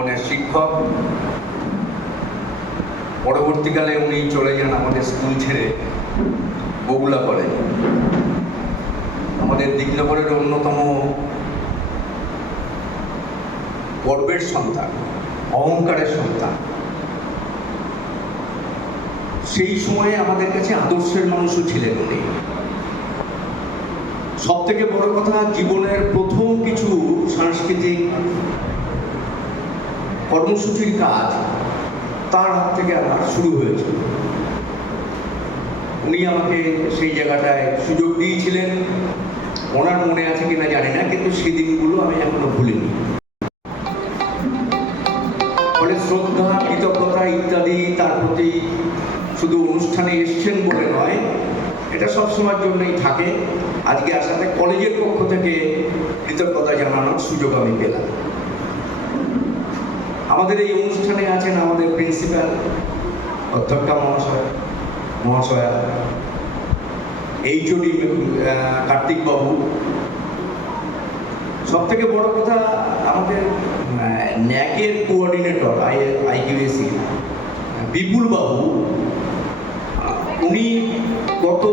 জীবনের শিক্ষক। পরবর্তীকালে উনি চলে যান আমাদের স্কুল ছেড়ে বগুলা কলেজে। আমাদের দিকনগরের অন্যতম গর্বের সন্তান, অহংকারের সন্তান। সেই সময়ে আমাদের কাছে আদর্শের মানুষও ছিলেন উনি। সব থেকে বড় কথা, জীবনের প্রথম কিছু সাংস্কৃতিক কর্মসূচির কাজ তার হাত থেকে আমার শুরু হয়েছিল। উনি আমাকে সেই জায়গাটায় সুযোগ দিয়েছিলেন। ওনার মনে আছে কিনা জানি না, কিন্তু সেই দিনগুলো আমি এখনো ভুলিনি। ফলে শ্রদ্ধা, কৃতজ্ঞতা ইত্যাদি তার প্রতি শুধু অনুষ্ঠানে এসছেন বলে নয়, এটা সবসময়ের জন্যই থাকে। আজকে আসাতে কলেজের পক্ষ থেকে কৃতজ্ঞতা জানানোর সুযোগ আমি পেলাম। আমাদের এই অনুষ্ঠানে আছেন আমাদের প্রিন্সিপাল অধ্যক্ষা মহাশয়া, এইচওডি কার্তিক বাবু। সব থেকে বড় কথা, আমাদের ন্যাকের কোঅর্ডিনেটর আইকিউএসি বিপুল বাবু। উনি গত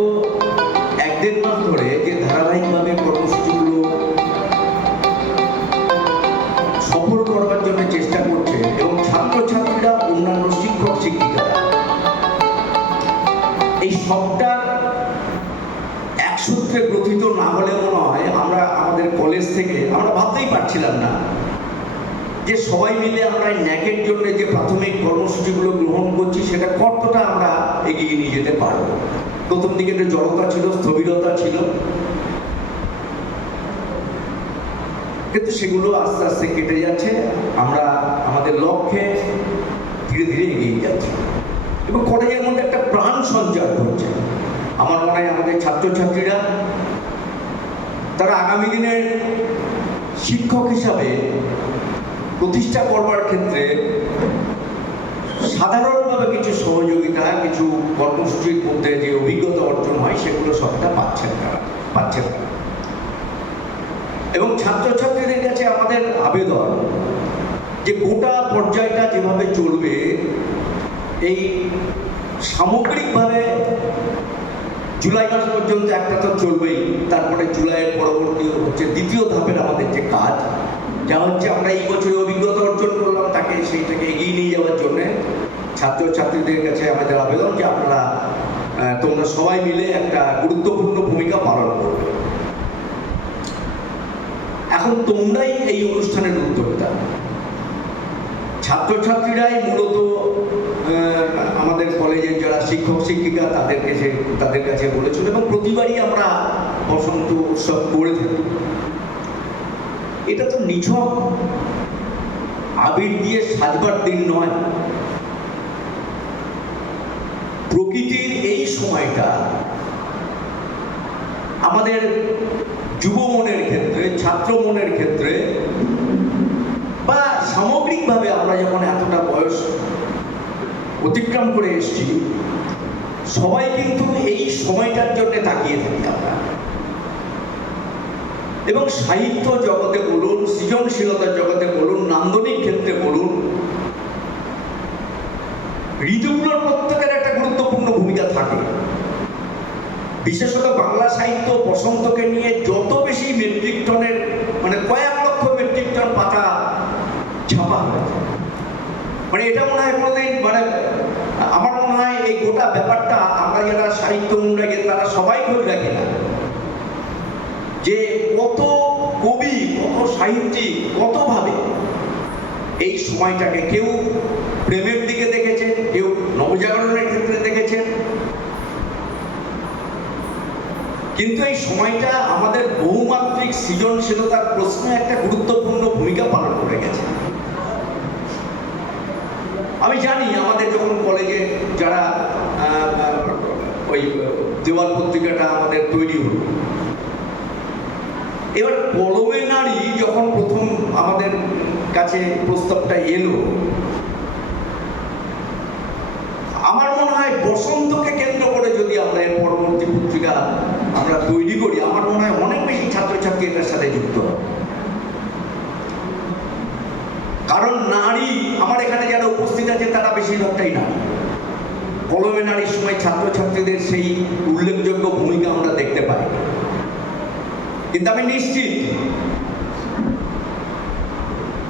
1-1.5 মাস ধরে যে ধারাবাহিকভাবে কর্মসূচিগুলো সফল করবার জন্য চেষ্টা করছে, এবং ছাত্রছাত্রীরা, অন্যান্য শিক্ষক শিক্ষিকারা, এই সবটা এক সূত্রে গ্রথিত না হলে মনে হয় আমরা আমাদের কলেজ থেকে আমরা ভাবতেই পারছিলাম না যে সবাই মিলে আমরা ন্যাকের জন্য যে প্রাথমিক কর্মসূচিগুলো গ্রহণ করছি সেটা কতটা আমরা এগিয়ে নিয়ে যেতে পারবো। প্রথম দিকে একটা জড়তা ছিল, স্থবিরতা ছিল, কিন্তু সেগুলো আস্তে আস্তে কেটে যাচ্ছে। আমরা আমাদের লক্ষ্যে ধীরে ধীরে এগিয়ে যাচ্ছি এবং কলেজের মধ্যে একটা প্রাণ সঞ্চার হচ্ছে। আমার মনে হয় আমাদের ছাত্রছাত্রীরা তারা আগামী দিনের শিক্ষক হিসাবে প্রতিষ্ঠা করবার ক্ষেত্রে সাধারণভাবে কিছু সহযোগিতা, কিছু কর্মসূচির মধ্যে যে অভিজ্ঞতা অর্জন হয় সেগুলো সবটা পাচ্ছেন তারা। এবং ছাত্রছাত্রীদের কাছে আমাদের আবেদন যে গোটা পর্যায়টা যেভাবে চলবে, এই সামগ্রিকভাবে জুলাই মাস পর্যন্ত একটা তো চলবেই, তারপরে জুলাইয়ের পরবর্তী হচ্ছে দ্বিতীয় ধাপের আমাদের যে কাজ, যা হচ্ছে আমরা এই বছরে অভিজ্ঞতা অর্জন করলাম তাকে সেইটাকে এগিয়ে নিয়ে যাওয়ার জন্য ছাত্রছাত্রীদের কাছে আমাদের আবেদন যে আপনারা তোমরা সবাই মিলে একটা গুরুত্বপূর্ণ ভূমিকা পালন করবে। এখন তোমরাই এই অনুষ্ঠানের উদ্যোক্তা। ছাত্রছাত্রীরাই মূলত আমাদের কলেজের যারা শিক্ষক শিক্ষিকা তাদের কাছে বলেছিল, এবং প্রতিবারই আমরা বসন্ত উৎসব করে থাকি। এটা তো নিছক আবির দিয়ে সাজবার দিন নয়। প্রকৃতির এই সময়টা আমাদের যুব মনের ক্ষেত্রে, ছাত্র মনের ক্ষেত্রে, বা সামগ্রিকভাবে আমরা যখন এতটা বয়স অতিক্রম করে এসেছি, সবাই কিন্তু এই সময়টার জন্য তাকিয়ে থাকি আমরা। এবং সাহিত্য জগতে বলুন, সৃজনশীলতার জগতে বলুন, নান্দনিক ক্ষেত্রে বলুন, ঋতুগুলোর প্রত্যেকের একটা গুরুত্বপূর্ণ ভূমিকা থাকে। বিশেষত বাংলা সাহিত্য বসন্তকে নিয়ে যত বেশি মেট্রিক টনের, মানে কয়েক লক্ষ মেট্রিক টন পাতা ছাপা হয়েছে, মানে এটা মনে হয় কোনোদিন, মানে আমার মনে হয় এই গোটা ব্যাপারটা আমরা যারা সাহিত্য অনুরাগী তারা সবাই খোঁজ রাখি না, যে কত কবি, কত সাহিত্যিক কতভাবে এই সময়টাকে কেউ প্রেমের দিকে দেখেছেন, কেউ নবজাগরণের ক্ষেত্রে দেখেছেন, কিন্তু এই সময়টা আমাদের বহুমাত্রিক সৃজনশীলতার প্রশ্নে একটা গুরুত্বপূর্ণ ভূমিকা পালন করে গেছে। আমি জানি আমাদের যখন কলেজে যারা ওই দেওয়াল পত্রিকাটা আমাদের তৈরি হলো, এবার কলমে নারী যখন প্রথম আমাদের কাছে প্রস্তাবটা এলো, আমার মনে হয় বসন্তকে কেন্দ্র করে যদি আমরা এর পরবর্তী পত্রিকা আমরা তৈরি করি, আমার মনে হয় অনেক বেশি ছাত্রছাত্রী এটার সাথে যুক্ত হবে। কারণ নারী, আমার এখানে যারা উপস্থিত আছে তারা বেশিরভাগটাই নারী। কলমে নারীর সময় ছাত্রছাত্রীদের সেই উল্লেখযোগ্য ভূমিকা আমরা দেখতে পাই। কিন্তু আমি নিশ্চিত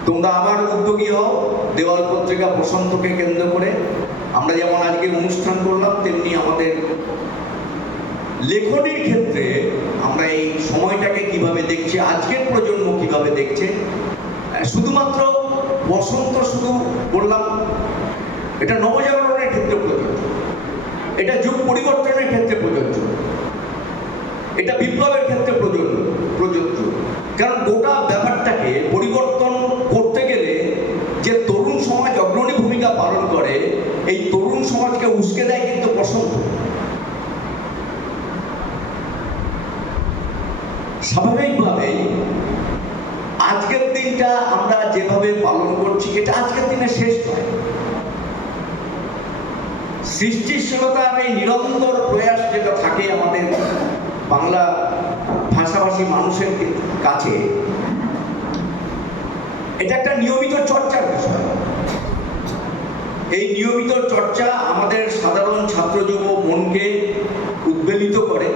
তোমরা আবার উদ্যোগী হও। দেওয়াল পত্রিকা বসন্তকে কেন্দ্র করে আমরা যেমন আজকে অনুষ্ঠান করলাম, তেমনি আমাদের লেখনীর ক্ষেত্রে আমরা এই সময়টাকে কিভাবে দেখছি, আজকের প্রজন্ম কিভাবে দেখছে। শুধুমাত্র বসন্ত শুধু বললাম, এটা নবজাগরণের ক্ষেত্রে প্রযোজ্য, এটা যুগ পরিবর্তনের ক্ষেত্রে প্রযোজ্য, এটা বিপ্লবের ক্ষেত্রে প্রযোজ্য। কারণ গোটা ব্যাপারটাকে পরিবর্তন করতে গেলে যে তরুণ সমাজ অগ্রণী ভূমিকা পালন করে, এই তরুণ সমাজকে উস্কে দেয় কিন্তু বসন্ত। স্বাভাবিকভাবেই আজকের দিনটা আমরা যেভাবে পালন করছি, এটা আজকের দিনে শেষ নয়। সৃষ্টিশীলতার এই নিরন্তর প্রয়াস যেটা থাকে আমাদের বাংলা ভাষাভাষী মানুষের কাছে, এটা একটা নিয়মিত চর্চার বিষয়। এই নিয়মিত চর্চা আমাদের সাধারণ ছাত্র যুব মনকে উদ্বেলিত করে,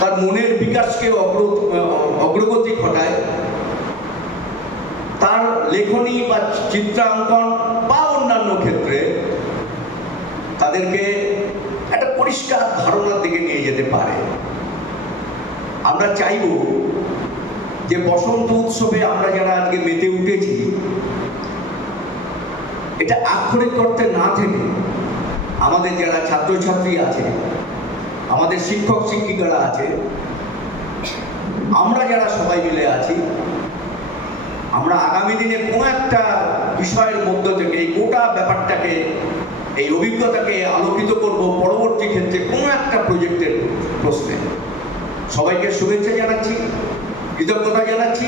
তার মনের বিকাশকে অগ্রগতি ঘটায়, তার লেখনী বা চিত্রাঙ্কন বা অন্যান্য ক্ষেত্রে তাদেরকে একটা পরিষ্কার ধারণার দিকে নিয়ে যেতে পারে। আমরা চাইব যে বসন্ত উৎসবে আমরা যারা আজকে মেতে উঠেছি, এটা আক্ষরিক অর্থে না থেকে আমাদের যারা ছাত্রছাত্রী আছে, আমাদের শিক্ষক শিক্ষিকারা আছে, আমরা যারা সবাই মিলে আছি, আমরা আগামী দিনে কোনো একটা বিষয়ের মধ্য থেকে এই গোটা ব্যাপারটাকে, এই অভিজ্ঞতাকে আলোকিত করব পরবর্তী ক্ষেত্রে কোনো একটা প্রজেক্টের প্রশ্নে। সবাইকে শুভেচ্ছা জানাচ্ছি, কৃতজ্ঞতা জানাচ্ছি,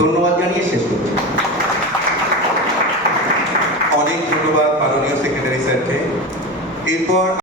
ধন্যবাদ জানিয়ে শেষ করছি। অনেক ধন্যবাদ মাননীয় সেক্রেটারি স্যারকে। এরপর